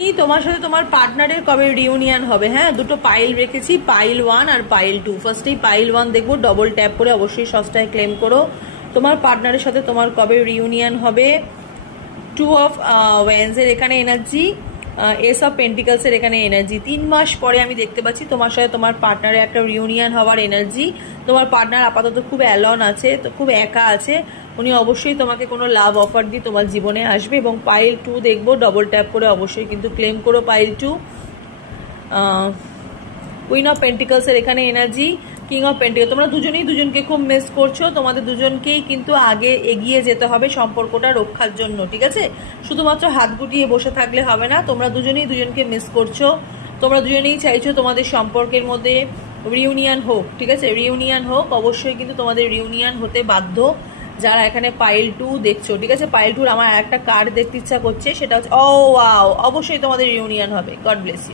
তোমার সাথে তোমার পার্টনারের কবে রিউনিয়ন হবে? হ্যাঁ, দুটো পাইল রেখেছি, পাইল 1 আর পাইল 2। ফার্স্টেই পাইল 1 দেখবো, ডবল ট্যাপ করে অবশ্যই সস্তায় ক্লেম করো। তোমার পার্টনারের সাথে তোমার কবে রিউনিয়ন হবে? 2 অফ ওয়ান্স এর এখানে এনার্জি, এস অফ পেন্টিকলস এর এখানে এনার্জি। 3 মাস পরে আমি দেখতে পাচ্ছি তোমার সাথে তোমার পার্টনারের একটা রিউনিয়ন হওয়ার এনার্জি। তোমার পার্টনার আপাতত খুব অ্যালন আছে, তো খুব একা আছে। উনি অবশ্যই তোমাকে কোনো লাভ অফার দিয়ে তোমার জীবনে আসবে। এবং পাইল 2 দেখবো, ডবল ট্যাপ করে অবশ্যই কিন্তু ক্লেম করো পাইল 2। কুইন অফ পেন্টিকলস এর এখানে এনার্জি, কিং অফ পেন্টিকল। তোমরা দুজনেই দুজনকে খুব মিস করছো, তোমাদের দুজনকেই কিন্তু আগে এগিয়ে যেতে হবে সম্পর্কটা রক্ষার জন্য, ঠিক আছে? শুধুমাত্র হাত গুটিয়ে বসে থাকলে হবে না, তোমরা দুজনেই দুজনকে মিস করছো, তোমরা দুজনেই চাইছো তোমাদের সম্পর্কের মধ্যে রিউনিয়ন হোক, ঠিক আছে? রিউনিয়ন হোক, অবশ্যই কিন্তু তোমাদের রিউনিয়ন হতে বাধ্য যারা এখানে পাইল 2 দেখছো, ঠিক আছে? পাইল 2 আমার একটা কার্ড দেখতে ইচ্ছা করছে, সেটা হচ্ছে ও ওয়াও, অবশ্যই তোমাদের রিউনিয়ন হবে। God bless you.